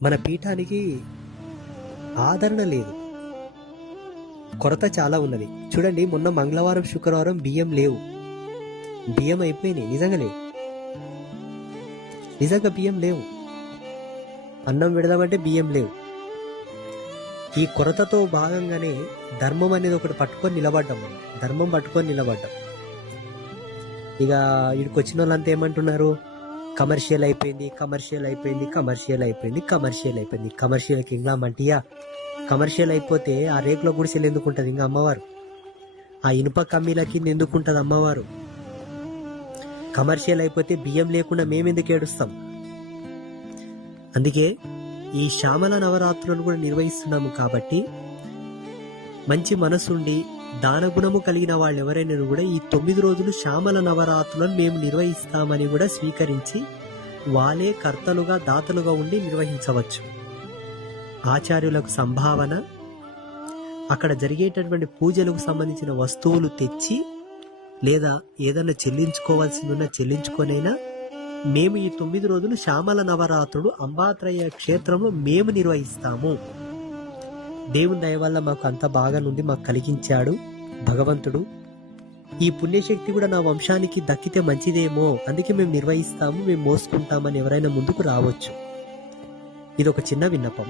మన పీఠానికి ఆదరణ లేదు, కొరత చాలా ఉన్నది. చూడండి, మొన్న మంగళవారం శుక్రవారం బియ్యం లేవు, బియ్యం అయిపోయినాయి. నిజంగా బియ్యం లేవు. అన్నం పెడదామంటే బియ్యం లేవు. ఈ కొరతతో భాగంగానే ధర్మం అనేది ఒకటి పట్టుకొని నిలబడ్డాం. ధర్మం పట్టుకొని నిలబడ్డాం. ఇక ఇక్కడికి వచ్చిన వాళ్ళంతా ఏమంటున్నారు, కమర్షియల్ అయిపోయింది, కమర్షియల్ అయిపోయింది, కమర్షియల్ అయిపోయింది, కమర్షియల్ అయిపోయింది. కమర్షియల్కి ఇంకా మంటియా? కమర్షియల్ అయిపోతే ఆ రేకుల గుడిసెలు ఎందుకుంటుంది ఇంకా అమ్మవారు? ఆ ఇనుప కమ్మీల కింద ఎందుకుంటుంది అమ్మవారు? కమర్షియల్ అయిపోతే బియ్యం లేకుండా మేమెందుకు ఏడుస్తాం? అందుకే ఈ శ్యామల నవరాత్రులను కూడా నిర్వహిస్తున్నాము. కాబట్టి మంచి మనసుండి దానగుణము కలిగిన వాళ్ళు ఎవరైనా కూడా ఈ 9 రోజులు శ్యామల నవరాత్రులను మేము నిర్వహిస్తామని కూడా స్వీకరించి వాళ్ళే కర్తలుగా దాతలుగా ఉండి నిర్వహించవచ్చు. ఆచార్యులకు సంభావన, అక్కడ జరిగేటటువంటి పూజలకు సంబంధించిన వస్తువులు తెచ్చి లేదా ఏదైనా చెల్లించుకోవాల్సిందిన్నా చెల్లించుకొనైనా మేము ఈ 9 రోజులు శ్యామల నవరాత్రుడు అంబాత్రయ క్షేత్రంలో మేము నిర్వహిస్తాము. దేవుని దయ వల్ల మాకు అంత బాగా నుండి మాకు కలిగించాడు భగవంతుడు. ఈ పుణ్యశక్తి కూడా నా వంశానికి దక్కితే మంచిదేమో, అందుకే మేము నిర్వహిస్తాము, మేము మోసుకుంటామని ఎవరైనా ముందుకు రావచ్చు. ఇది ఒక చిన్న విన్నపం.